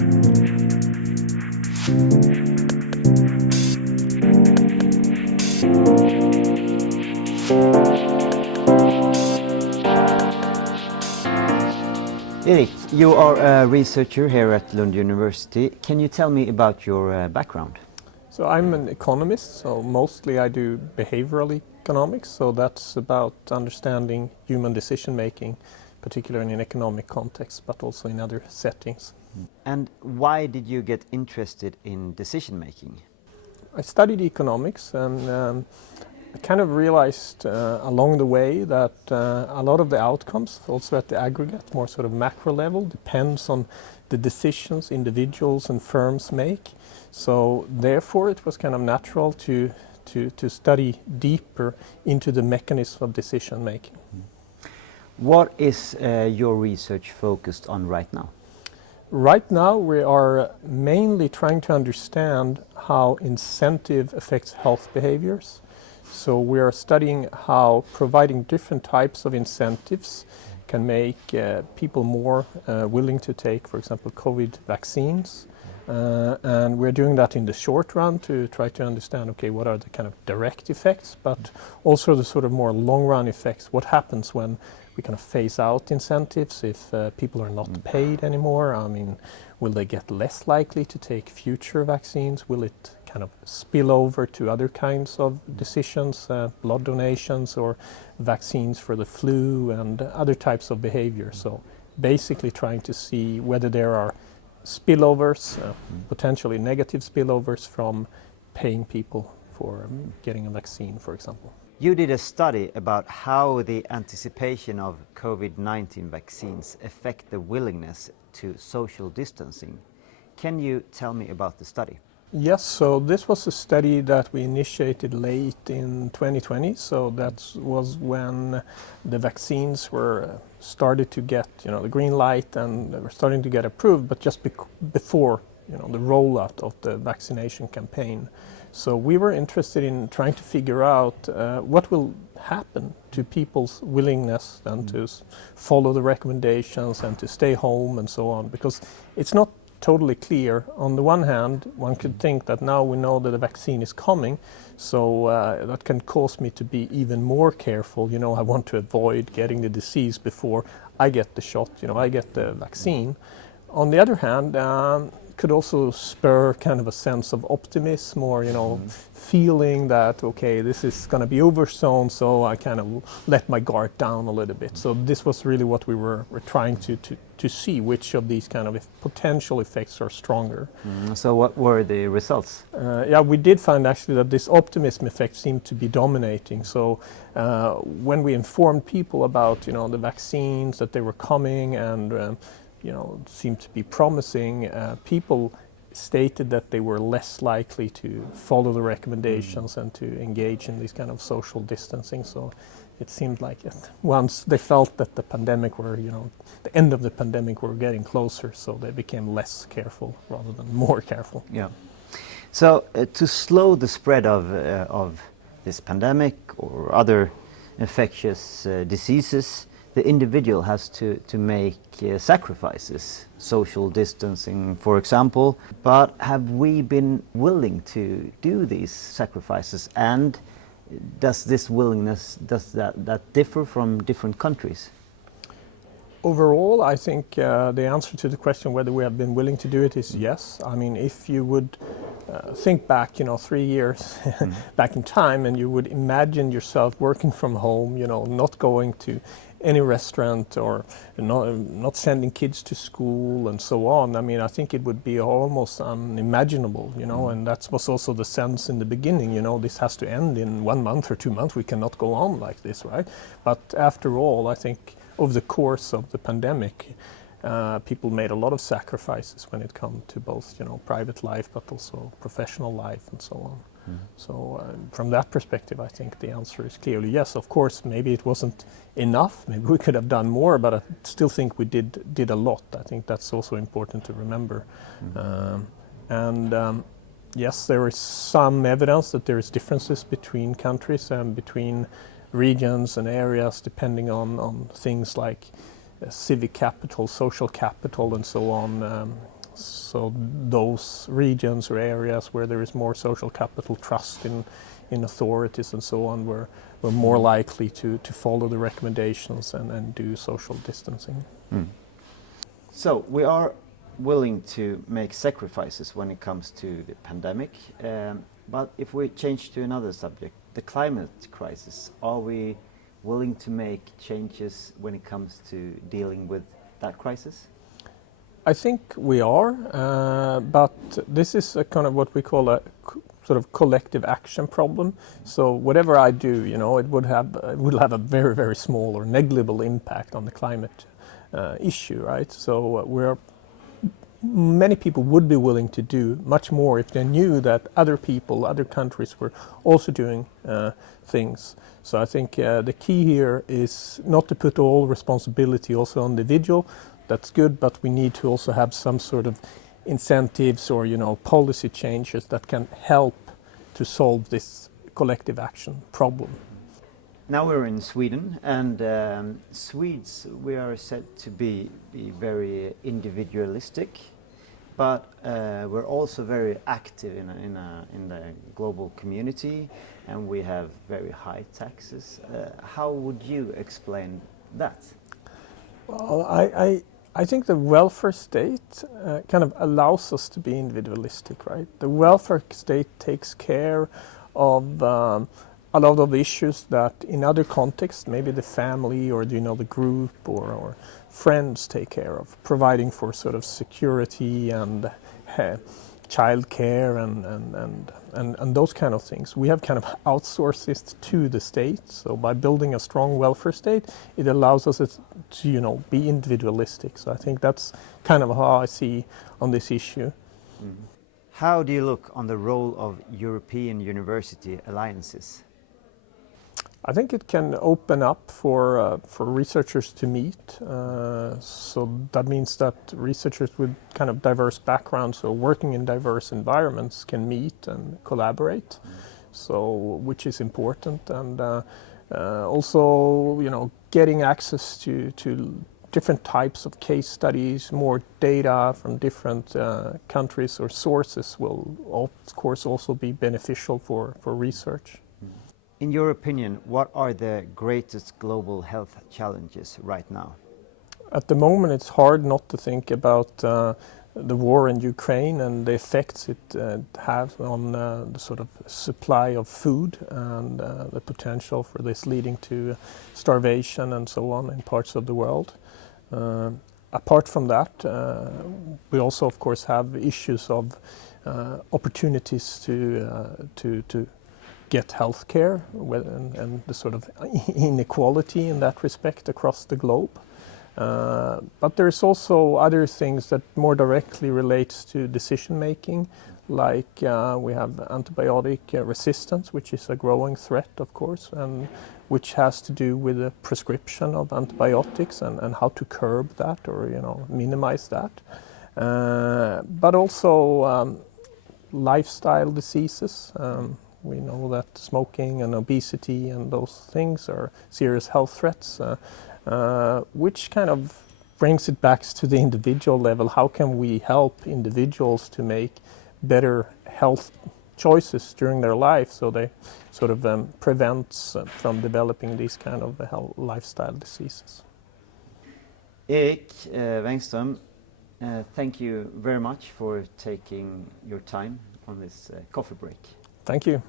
Erik, you are a researcher here at Lund University. Can you tell me about your background? So I'm an economist, so mostly I do behavioral economics, so that's about understanding human decision making, particularly in an economic context, but also in other settings. And why did you get interested in decision making? I studied economics and I kind of realized along the way that a lot of the outcomes, also at the aggregate, more sort of macro level, depends on the decisions individuals and firms make. So therefore it was kind of natural to study deeper into the mechanism of decision making. What is your research focused on right now? Right now we are mainly trying to understand how incentive affects health behaviors. So we are studying how providing different types of incentives can make people more willing to take, for example, COVID vaccines. And we're doing that in the short run to try to understand, okay, what are the kind of direct effects, but also the sort of more long run effects. What happens when we kind of phase out incentives if people are not paid anymore? I mean, will they get less likely to take future vaccines? Will it kind of spill over to other kinds of decisions, blood donations or vaccines for the flu and other types of behavior? So basically trying to see whether there are spillovers, potentially negative spillovers from paying people for getting a vaccine, for example. You did a study about how the anticipation of COVID-19 vaccines affect the willingness to social distancing. Can you tell me about the study? Yes, so this was a study that we initiated late in 2020. So that was when the vaccines were started to get, the green light and they were starting to get approved, but just before, the rollout of the vaccination campaign. So we were interested in trying to figure out what will happen to people's willingness then to follow the recommendations and to stay home and so on, because it's not totally clear. On the one hand, one could think that now we know that the vaccine is coming, so that can cause me to be even more careful. I want to avoid getting the disease before I get the shot, I get the vaccine. On the other hand, could also spur kind of a sense of optimism or, feeling that, okay, this is going to be over soon, so I kind of let my guard down a little bit. So this was really what we were trying to see, which of these kind of potential effects are stronger. So what were the results? We did find actually that this optimism effect seemed to be dominating. So when we informed people about, the vaccines, that they were coming and seemed to be promising, people stated that they were less likely to follow the recommendations and to engage in this kind of social distancing. So it seemed like once they felt that the pandemic were, the end of the pandemic were getting closer, so they became less careful rather than more careful. Yeah. So to slow the spread of this pandemic or other infectious diseases, the individual has to make sacrifices, social distancing, for example. But have we been willing to do these sacrifices? And does this willingness, that differ from different countries? Overall, I think the answer to the question whether we have been willing to do it is yes. I mean, if you would think back, 3 years back in time, and you would imagine yourself working from home, not going to any restaurant or not sending kids to school and so on. I mean, I think it would be almost unimaginable, and that was also the sense in the beginning, this has to end in 1 month or 2 months. We cannot go on like this, right? But after all, I think over the course of the pandemic, people made a lot of sacrifices when it comes to both, private life, but also professional life and so on. So from that perspective, I think the answer is clearly yes. Of course, maybe it wasn't enough. Maybe we could have done more, but I still think we did a lot. I think that's also important to remember. Yes, there is some evidence that there is differences between countries and between regions and areas depending on things like civic capital, social capital, and so on. So those regions or areas where there is more social capital, trust in authorities and so on, were more likely to follow the recommendations and do social distancing. So we are willing to make sacrifices when it comes to the pandemic, but if we change to another subject, the climate crisis, are we willing to make changes when it comes to dealing with that crisis? I think we are, but this is a kind of what we call a sort of collective action problem. So whatever I do, it will have a very, very small or negligible impact on the climate issue, right? So many people would be willing to do much more if they knew that other people, other countries were also doing things. So I think the key here is not to put all responsibility also on the individual. That's good, but we need to also have some sort of incentives or policy changes that can help to solve this collective action problem. Now we're in Sweden, and Swedes, we are said to be very individualistic, but we're also very active in the global community, and we have very high taxes. How would you explain that? Well, I think the welfare state kind of allows us to be individualistic, right? The welfare state takes care of a lot of the issues that in other contexts, maybe the family or the group or friends take care of, providing for sort of security and childcare and those kind of things. We have kind of outsourced it to the state. So by building a strong welfare state, it allows us to be individualistic. So I think that's kind of how I see on this issue. Mm. How do you look on the role of European university alliances? I think it can open up for researchers to meet. So that means that researchers with kind of diverse backgrounds or working in diverse environments can meet and collaborate. So which is important, and also getting access to different types of case studies, more data from different countries or sources will of course also be beneficial for research. In your opinion, what are the greatest global health challenges right now? At the moment, it's hard not to think about the war in Ukraine and the effects it has on the sort of supply of food and the potential for this leading to starvation and so on in parts of the world. Apart from that, we also, of course, have issues of opportunities to get health care and the sort of inequality in that respect across the globe. But there's also other things that more directly relates to decision making, like we have antibiotic resistance, which is a growing threat, of course, and which has to do with the prescription of antibiotics and how to curb that or minimize that. But also lifestyle diseases. We know that smoking and obesity and those things are serious health threats, which kind of brings it back to the individual level. How can we help individuals to make better health choices during their life so they sort of prevents from developing these kind of lifestyle diseases? Erik Wengström, thank you very much for taking your time on this coffee break. Thank you.